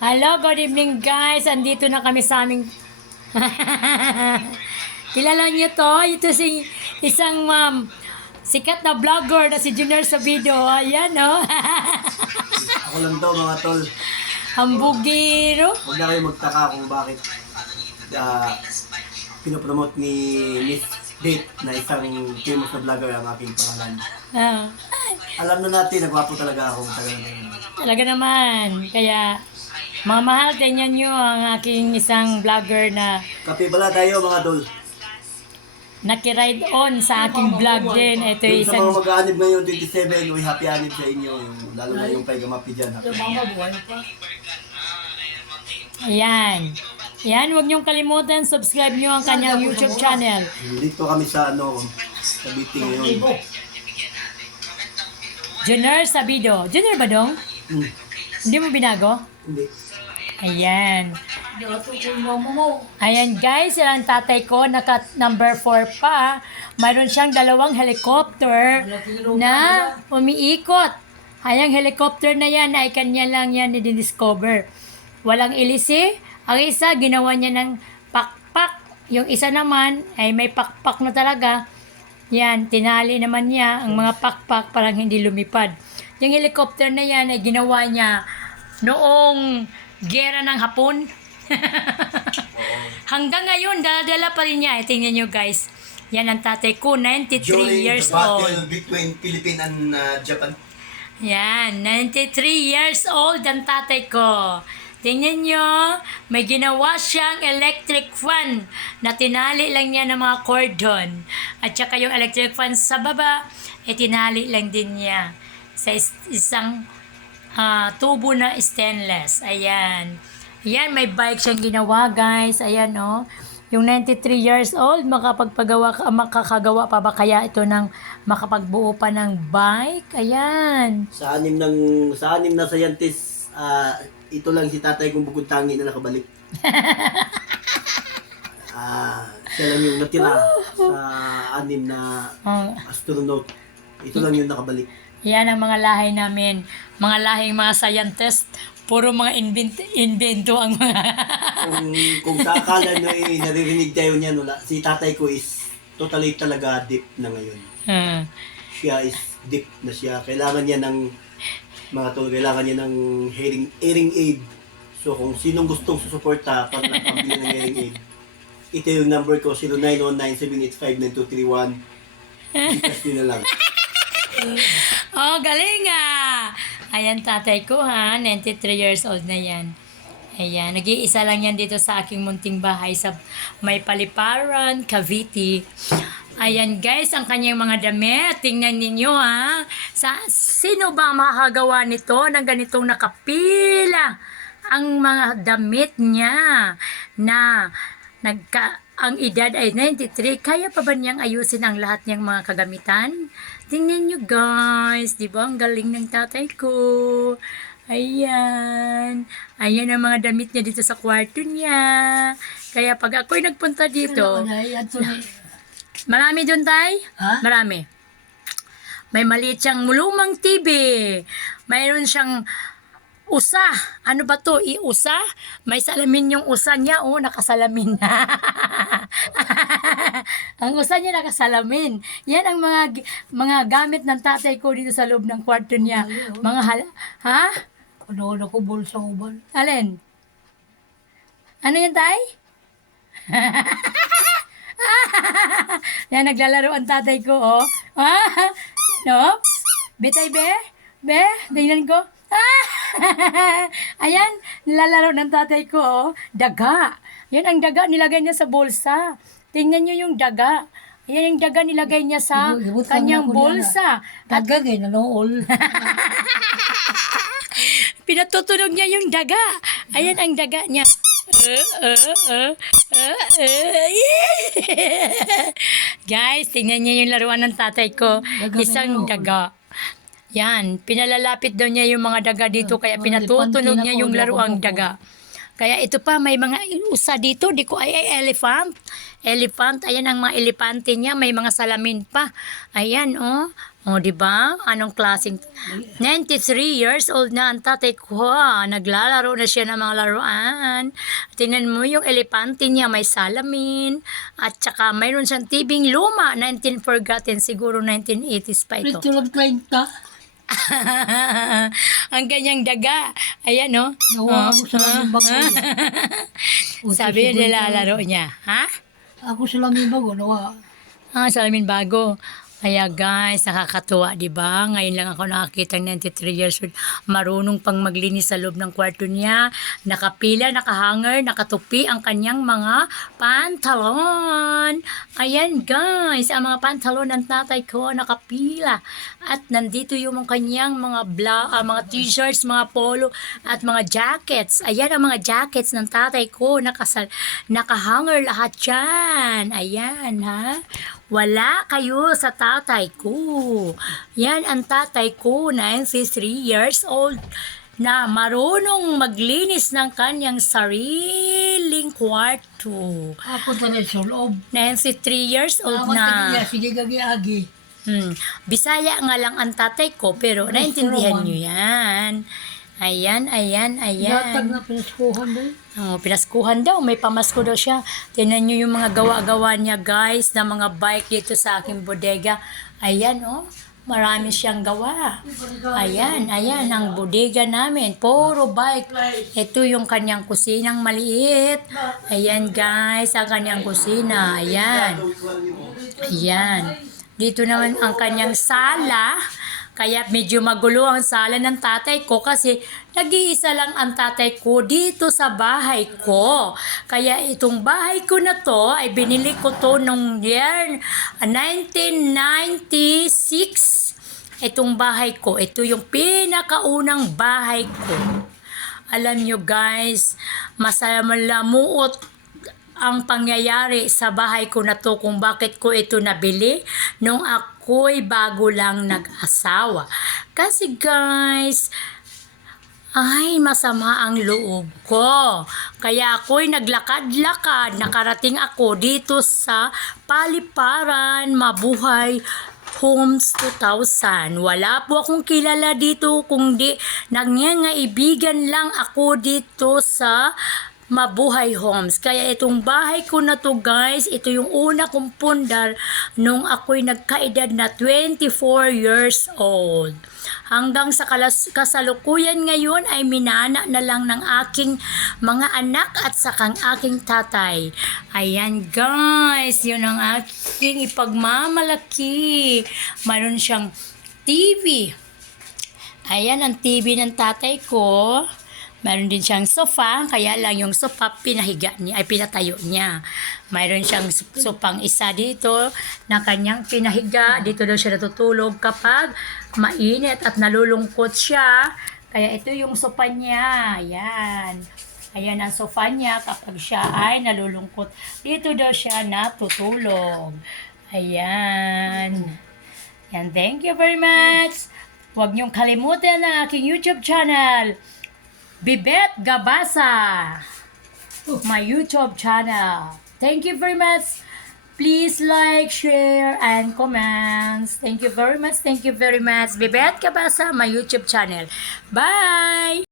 Hello, good evening guys. Andito na kami sa aming... Kilala niyo to? Ito si isang sikat na vlogger na si Junior sa video. Ayan, oh. Ako lang daw mga tol. Hambugiro. Huwag na kayo magtaka kung bakit pinopromote ni Miss Date na isang famous na vlogger ang aking pangalan. Ah, Alam na natin, nagwapo talaga ako. Matagal na yun. talaga naman. Kaya, mga mahal, tingnan nyo ang aking isang vlogger na Kape pala tayo mga tol. nakiride on sa aking vlog din. Ito Yung sa isang... mga mag-aanib ngayon, 27, uy, happy anib sa inyo. Yung, lalo na yung paigamapi dyan. Happy anib. Ayan. Yan, huwag niyong kalimutan, subscribe niyo ang kanyang YouTube channel. Dito kami sa sa meeting ngayon. Junior Sabido. Junior ba dong? Hmm, Hindi mo binago? hindi. Ayan. Ayan guys, yan ang tatay ko, naka number 4 pa. Mayroon siyang dalawang helicopter na umiikot. Ayang helicopter na yan ay kanya lang yan i-discover. Walang ilisi. Ang isa, ginawa niya ng pakpak. Yung isa naman ay may pakpak na talaga. Yan, tinali naman niya ang mga pakpak parang hindi lumipad. Yung helicopter na yan ay ginawa niya noong gera ng Hapon. Hanggang ngayon, dala pa rin niya. Tingnan nyo guys. Yan ang tatay ko, 93 years old. Between Philippines and Japan. Yan, 93 years old ang tatay ko. Tingnan nyo, may ginawa siyang electric fan na tinali lang niya ng mga cordon. At saka yung electric fan sa baba, tinali lang din niya sa isang tubo na stainless. Ayan. Ayan, may bike siyang ginawa, guys. Ayan, oh. Yung 93 years old, makakagawa pa ba kaya ito ng makapagbuo pa ng bike? Ayan. Sa anim na scientist, ito lang si tatay kong bukod tangi na nakabalik. Siya lang yung natira sa anim na astronaut. Ito lang yung nakabalik. Yan ang mga lahi namin. Mga lahing mga scientist. Puro mga invento ang mga... kung sa akala nyo naririnig tayo niyan, wala. Si tatay ko is totally talaga deep na ngayon. Siya is deep na siya. Kailangan niya ng kailangan niya ng hearing aid. So kung sinong gustong susuporta pag nakapabili ng hearing aid, ito yung number ko, 0919-785-9231. Gcash nyo na lang. Oh, galing ah! Ayan, tatay ko ha, 93 years old na yan. Ayan, nag-iisa lang yan dito sa aking munting bahay sa may Paliparan, Cavite. Ayan guys, ang kanyang mga damit. Tingnan ninyo ha. Sino ba ang makakagawa nito ng ganitong nakapila? Ang mga damit niya na ang edad ay 93. Kaya pa ba niyang ayusin ang lahat niyang mga kagamitan? Tingnan nyo guys. Diba ang galing ng tatay ko? Ayan. Ayan ang mga damit niya dito sa kwarto niya. Kaya pag ako'y nagpunta dito... Marami doon, tay? Ha? Marami. May maliit siyang lumang TV. Mayroon siyang usa. Ano ba to? Usa? May salamin yung usa niya. Oh, nakasalamin na. Ang usa niya nakasalamin. Yan ang mga gamit ng tatay ko dito sa loob ng kwarto niya. Mga ha? Ano ko bulsa uban. Alin? Ano yan, tay? Yan, naglalaro ang tatay ko, oh. No? Betay, be? Be? Tingnan ko. Ayan, nilalaro ng tatay ko, oh. Daga. Yan ang daga, nilagay niya sa bulsa. Tingnan niyo yung daga. Ayan yung daga nilagay niya sa kanyang bulsa. Daga kay nanool. Pinatutunog niya yung daga. Ayan ang daga niya. Guys, tingnan niyo yung laruan ng tatay ko. Isang daga. Yan, pinalalapit daw niya yung mga daga dito kaya pinatutunog niya yung laruang daga. Kaya ito pa, may mga usa dito. Di ko ay elephant. Elephant, ayan ang mga elepante niya. May mga salamin pa. Ayan, oh. O, di ba? Anong klaseng 93 years old na ang tatay ko. Naglalaro na siya ng mga laruan. Tingnan mo yung elepante niya, may salamin. At saka mayroon siyang tibing luma, 19 forgotten, siguro 1980s pa ito. Ito lang 30. Ang ganyang daga. Ayan, no? Nawa ako sa laming bago. Sabi niya, nilalaro niya. Ha? Ako sa laming bago, nawa. Salamin bago. Kaya guys, nakakatuwa, di ba? Ngayon lang ako nakakita ng 93 years old. Marunong pang maglinis sa loob ng kwarto niya. Nakapila, nakahanger, nakatupi ang kanyang mga pantalon. Ayan guys, ang mga pantalon ng tatay ko nakapila. At nandito yung kanyang mga mga t-shirts, mga polo, at mga jackets. Ayan ang mga jackets ng tatay ko. Nakahanger lahat yan. Ayan ha. Wala kayo sa tatay ko. Yan ang tatay ko, 93 years old, na marunong maglinis ng kanyang sariling kwarto. Ako talaga sa loob. 93 years old Ako na. talaga, sige gagi-agi. Bisaya nga lang ang tatay ko, pero naintindihan nyo yan. Ayan, ayan, Datag ayan. na pinaskuhan doon. Pinaskuhan daw, may pamasko daw siya. Tingnan nyo yung mga gawa-gawa niya guys, na mga bike dito sa aking bodega. Ayan marami siyang gawa. Ayan, ayan ang bodega namin. Puro bike. Ito yung kanyang kusinang maliit. Ayan guys, ang kanyang kusina. Ayan. Ayan. Dito naman ang kanyang sala. Kaya medyo magulo ang sala ng tatay ko kasi nag-iisa lang ang tatay ko dito sa bahay ko. Kaya itong bahay ko na to ay binili ko to nung year 1996. Itong bahay ko, ito yung pinakaunang bahay ko. Alam nyo guys, masaya malamuot ang pangyayari sa bahay ko na to kung bakit ko ito nabili nung ako'y bago lang nag-asawa. Kasi guys, ay masama ang loob ko. Kaya ako'y naglakad-lakad, nakarating ako dito sa Paliparan Mabuhay Homes 2000. Wala po akong kilala dito kundi nangangaibigan lang ako dito sa Mabuhay Homes. Kaya itong bahay ko na to guys, ito yung una kong pundar nung ako'y nagkaedad na 24 years old. Hanggang sa kasalukuyan ngayon ay minana na lang ng aking mga anak at sakang aking tatay. Ayan guys, yun ang aking ipagmamalaki. Mayroon siyang TV. Ayan ang TV ng tatay ko. Mayroon din siyang sofa, kaya lang yung sofa pinatayo niya. Mayroon siyang sopang isa dito na kanyang pinahiga. Dito daw siya natutulog kapag mainit at nalulungkot siya. Kaya ito yung sofa niya. Ayan. Ayan ang sofa niya kapag siya ay nalulungkot. Dito daw siya natutulog. Ayan. Yan, thank you very much. Huwag niyong kalimutan ang aking YouTube channel. Bibet Gabasa, my YouTube channel. Thank you very much. Please like, share, and comments. Thank you very much. Thank you very much. Bibet Gabasa, my YouTube channel. Bye!